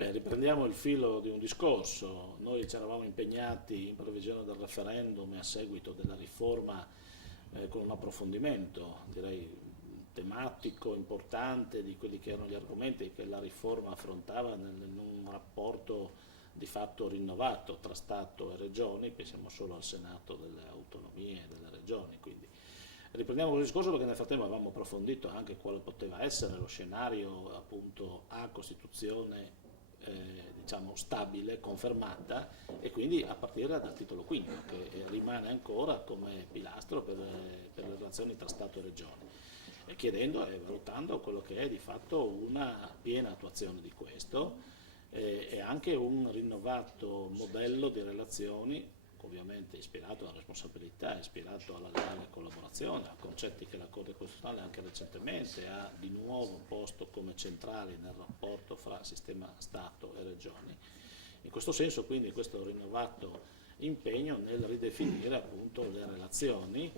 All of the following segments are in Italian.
Beh, riprendiamo il filo di un discorso. Noi ci eravamo impegnati in previsione del referendum e a seguito della riforma con un approfondimento, direi tematico, importante di quelli che erano gli argomenti che la riforma affrontava in un rapporto di fatto rinnovato tra Stato e Regioni, pensiamo solo al Senato delle autonomie e delle regioni, quindi riprendiamo quel discorso perché nel frattempo avevamo approfondito anche quale poteva essere lo scenario appunto a Costituzione diciamo stabile, confermata e quindi a partire dal titolo quinto che rimane ancora come pilastro per le relazioni tra Stato e Regioni e chiedendo e valutando quello che è di fatto una piena attuazione di questo e anche un rinnovato modello di relazioni ovviamente ispirato alla responsabilità, ispirato alla leale collaborazione, a concetti che la Corte Costituzionale anche recentemente ha di nuovo posto come centrali nel rapporto fra sistema Stato e Regioni. In questo senso quindi questo rinnovato impegno nel ridefinire appunto le relazioni,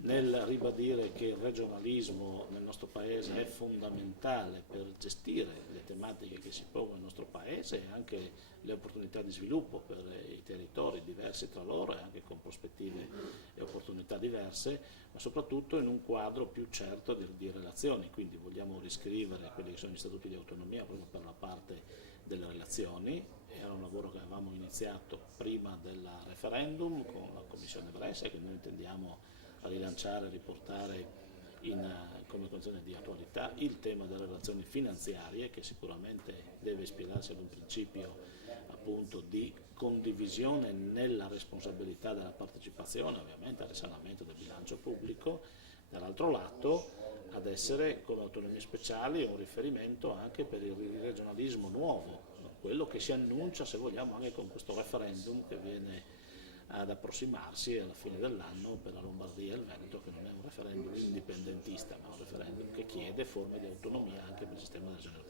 nel ribadire che il regionalismo nel nostro Paese è fondamentale per gestire le tematiche che si pongono nel nostro Paese e anche le opportunità di sviluppo per i territori diversi tra loro e anche con prospettive e opportunità diverse, ma soprattutto in un quadro più certo di relazioni, quindi vogliamo riscrivere quelli che sono gli statuti di autonomia proprio per la parte delle relazioni, era un lavoro che avevamo iniziato prima del referendum con la Commissione Brescia che noi intendiamo rilanciare e riportare come condizione di attualità il tema delle relazioni finanziarie che sicuramente deve ispirarsi ad un principio appunto di condivisione nella responsabilità della partecipazione ovviamente al risanamento del bilancio pubblico, dall'altro lato ad essere come autonomie speciali un riferimento anche per il regionalismo nuovo, quello che si annuncia se vogliamo anche con questo referendum che viene ad approssimarsi alla fine dell'anno per la Lombardia e il Veneto, che non è un referendum indipendentista ma un referendum che chiede forme di autonomia anche per il sistema del regionale